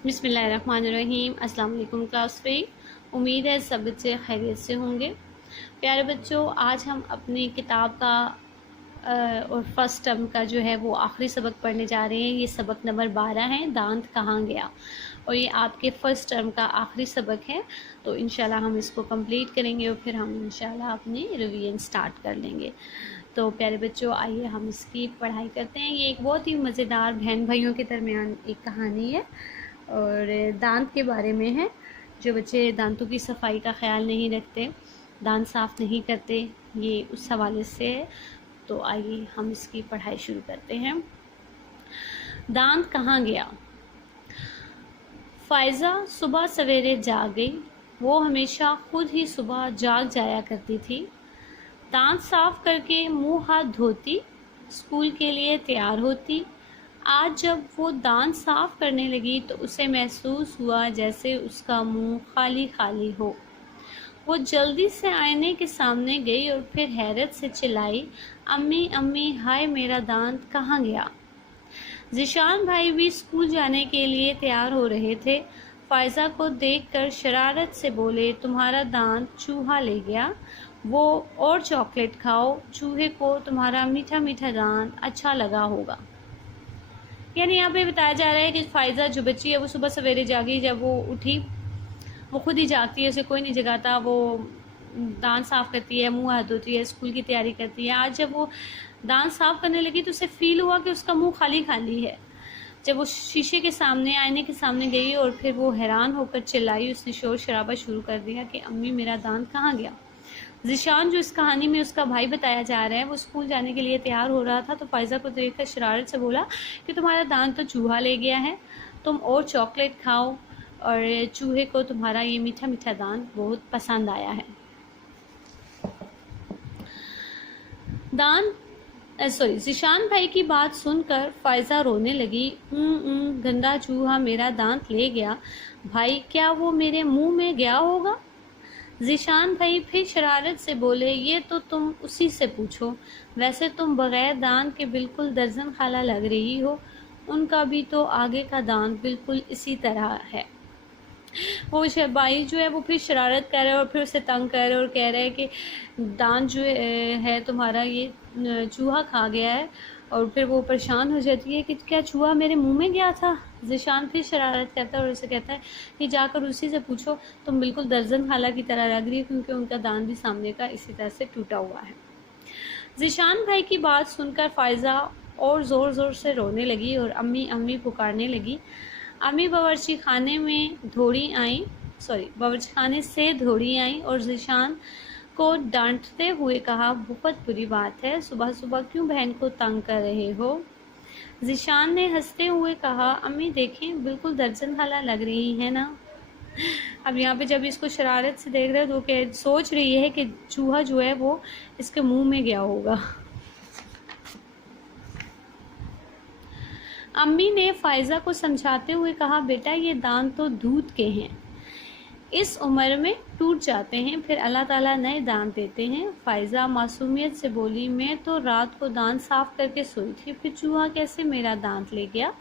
बिस्मिल्लाहिर्रहमानिर्रहीम। अस्सलाम वालेकुम क्लास पे। उम्मीद है सब बच्चे खैरियत से होंगे। प्यारे बच्चों, आज हम अपनी किताब का और फर्स्ट टर्म का जो है वो आखिरी सबक पढ़ने जा रहे हैं। ये सबक नंबर 12 है, दांत कहाँ गया, और ये आपके फ़र्स्ट टर्म का आखिरी सबक है। तो इंशाल्लाह हम इसको कंप्लीट करेंगे और फिर हम इंशाल्लाह अपनी रिवीजन स्टार्ट कर लेंगे। तो प्यारे बच्चों, आइए हम इसकी पढ़ाई करते हैं। ये एक बहुत ही मज़ेदार बहन भाइयों के दरमियान एक कहानी है और दांत के बारे में है। जो बच्चे दांतों की सफाई का ख्याल नहीं रखते, दांत साफ़ नहीं करते, ये उस हवाले से है। तो आइए हम इसकी पढ़ाई शुरू करते हैं। दांत कहाँ गया। फ़ायज़ा सुबह सवेरे जाग गई। वो हमेशा खुद ही सुबह जाग जाया करती थी। दांत साफ करके मुंह हाथ धोती, स्कूल के लिए तैयार होती। आज जब वो दांत साफ करने लगी तो उसे महसूस हुआ जैसे उसका मुंह खाली खाली हो। वो जल्दी से आईने के सामने गई और फिर हैरत से चिल्लाई, अम्मी अम्मी, हाय मेरा दांत कहाँ गया। ज़ीशान भाई भी स्कूल जाने के लिए तैयार हो रहे थे। फ़ायज़ा को देखकर शरारत से बोले, तुम्हारा दांत चूहा ले गया। वो और चॉकलेट खाओ, चूहे को तुम्हारा मीठा मीठा दांत अच्छा लगा होगा। यानी यहाँ पे बताया जा रहा है कि फ़ायज़ा जो बच्ची है वो सुबह सवेरे जागी। जब वो उठी, वो खुद ही जागती है, उसे कोई नहीं जगाता। वो दांत साफ़ करती है, मुंह हाथ धोती है, स्कूल की तैयारी करती है। आज जब वो दांत साफ़ करने लगी तो उसे फ़ील हुआ कि उसका मुंह खाली खाली है। जब वो शीशे के सामने, आईने के सामने गई और फिर वो हैरान होकर चिल्लाई, उसने शोर शराबा शुरू कर दिया कि अम्मी मेरा दांत कहाँ गया। ज़ीशान, जो इस कहानी में उसका भाई बताया जा रहा है, वो स्कूल जाने के लिए तैयार हो रहा था। तो फ़ायज़ा को देखकर शरारत से बोला कि तुम्हारा दांत तो चूहा ले गया है। तुम और चॉकलेट खाओ, और चूहे को तुम्हारा ये मीठा मीठा दांत बहुत पसंद आया है। ज़ीशान भाई की बात सुनकर फ़ायज़ा रोने लगी। गंदा चूहा मेरा दांत ले गया। भाई, क्या वो मेरे मुंह में गया होगा। ज़ीशान भाई फिर शरारत से बोले, ये तो तुम उसी से पूछो। वैसे तुम बग़ैर दांत के बिल्कुल दर्जन खाला लग रही हो। उनका भी तो आगे का दांत बिल्कुल इसी तरह है। वो भाई जो है वो फिर शरारत कर रहा है और फिर उसे तंग कर रहा है और कह रहा है कि दांत जो है तुम्हारा ये चूहा खा गया है। और फिर वो परेशान हो जाती है कि क्या चूहा मेरे मुंह में गया था। ज़ीशान फिर शरारत करता है और उसे कहता है कि जाकर उसी से पूछो, तुम बिल्कुल दर्जन खाला की तरह लग रही है, क्योंकि उनका दांत भी सामने का इसी तरह से टूटा हुआ है। ज़ीशान भाई की बात सुनकर फ़ायज़ा और ज़ोर ज़ोर से रोने लगी और अम्मी अम्मी पुकारने लगी। अम्मी बावर्ची खाने से दौड़ी आई और ज़ीशान को डांटते हुए कहा, बहुत बुरी बात है, सुबह सुबह क्यों बहन को तंग कर रहे हो। ज़ीशान ने हंसते हुए कहा, अम्मी देखें, बिल्कुल दर्जन खाला लग रही है ना। अब यहाँ पे जब इसको शरारत से देख रहे हो तो सोच रही है कि चूहा जो है वो इसके मुंह में गया होगा। अम्मी ने फ़ायज़ा को समझाते हुए कहा, बेटा ये दांत तो दूध के हैं, इस उम्र में टूट जाते हैं, फिर अल्लाह ताला नए दांत देते हैं। फ़ायज़ा मासूमियत से बोली, मैं तो रात को दांत साफ़ करके सोई थी, फिर चूहा कैसे मेरा दांत ले गया।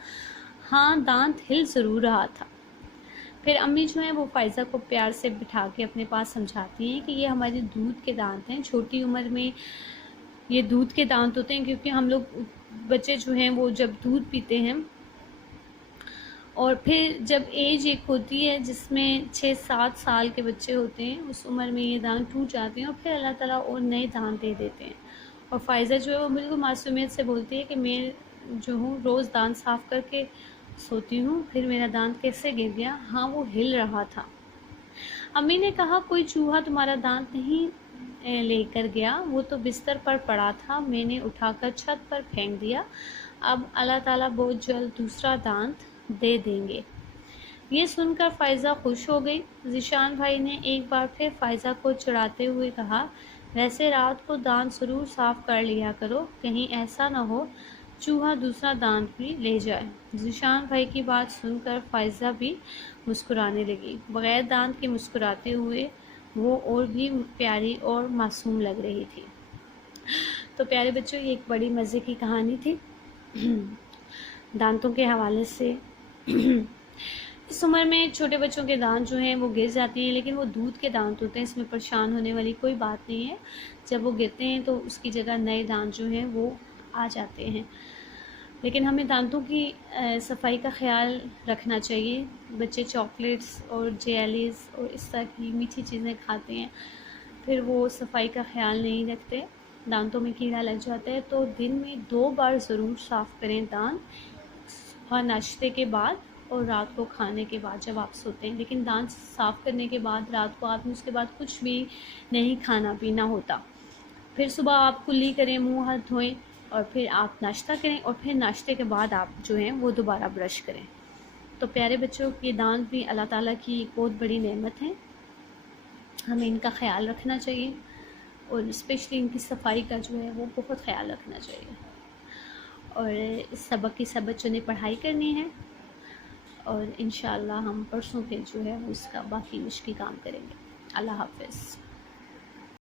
हाँ, दांत हिल ज़रूर रहा था। फिर अम्मी जो है वो फ़ायज़ा को प्यार से बिठा के अपने पास समझाती हैं कि ये हमारे दूध के दांत हैं। छोटी उम्र में ये दूध के दांत होते हैं, क्योंकि हम लोग बच्चे जो हैं वो जब दूध पीते हैं और फिर जब एज एक होती है जिसमें 6-7 साल के बच्चे होते हैं, उस उम्र में ये दांत टूट जाते हैं और फिर अल्लाह ताला और नए दांत दे देते हैं। और फ़ायज़ा जो है वो बिल्कुल मासूमियत से बोलती है कि मैं जो हूँ रोज़ दांत साफ़ करके सोती हूँ, फिर मेरा दांत कैसे गिर गया। हाँ, वो हिल रहा था। अम्मी ने कहा, कोई चूहा तुम्हारा दांत नहीं लेकर गया, वो तो बिस्तर पर पड़ा था, मैंने उठाकर छत पर फेंक दिया। अब अल्लाह ताला बहुत जल्द दूसरा दांत दे देंगे। ये सुनकर फ़ायज़ा खुश हो गई। ज़ीशान भाई ने एक बार फिर फ़ायज़ा को चिढ़ाते हुए कहा, वैसे रात को दांत ज़रूर साफ़ कर लिया करो, कहीं ऐसा ना हो चूहा दूसरा दांत भी ले जाए। ज़ीशान भाई की बात सुनकर फ़ायज़ा भी मुस्कुराने लगी। बग़ैर दांत के मुस्कुराते हुए वो और भी प्यारी और मासूम लग रही थी। तो प्यारे बच्चों, ये एक बड़ी मज़े की कहानी थी दांतों के हवाले से। इस اس عمر میں چھوٹے بچوں کے دانت جو ہیں وہ گر جاتی ہیں، لیکن وہ دودھ کے دانت ہوتے ہیں، اس میں پریشان ہونے والی کوئی بات نہیں ہے۔ جب وہ گرتے ہیں تو اس کی جگہ نئے دانت جو ہیں وہ آ جاتے ہیں۔ لیکن ہمیں دانتوں کی صفائی کا خیال رکھنا چاہیے۔ بچے چاکلیٹس اور جیلیز اور اس طرح کی میٹھی چیزیں کھاتے ہیں، پھر وہ صفائی کا خیال نہیں رکھتے، دانتوں میں کیڑا لگ جاتا ہے۔ تو دن میں 2 بار ضرور صاف کریں دانت، صبح ناشتے کے بعد اور رات کو کھانے کے بعد جب آپ سوتے ہیں۔ لیکن دانت صاف کرنے کے بعد رات کو آپ نے اس کے بعد کچھ بھی نہیں کھانا پینا ہوتا۔ پھر صبح آپ کلی کریں، منہ ہاتھ دھوئیں اور پھر آپ ناشتہ کریں، اور پھر ناشتے کے بعد آپ جو ہیں وہ دوبارہ برش کریں۔ تو پیارے بچوں، یہ دانت بھی اللہ تعالیٰ کی بہت بڑی نعمت ہے، ہمیں ان کا خیال رکھنا چاہیے، اور اسپیشلی ان کی صفائی کا جو ہے وہ بہت خیال رکھنا چاہیے۔ اور اس سبق کی سب بچوں نے پڑھائی کرنی ہے، اور انشاءاللہ ہم پرسوں پھر جو ہے وہ اس کا باقی مشقی کام کریں گے۔ اللہ حافظ۔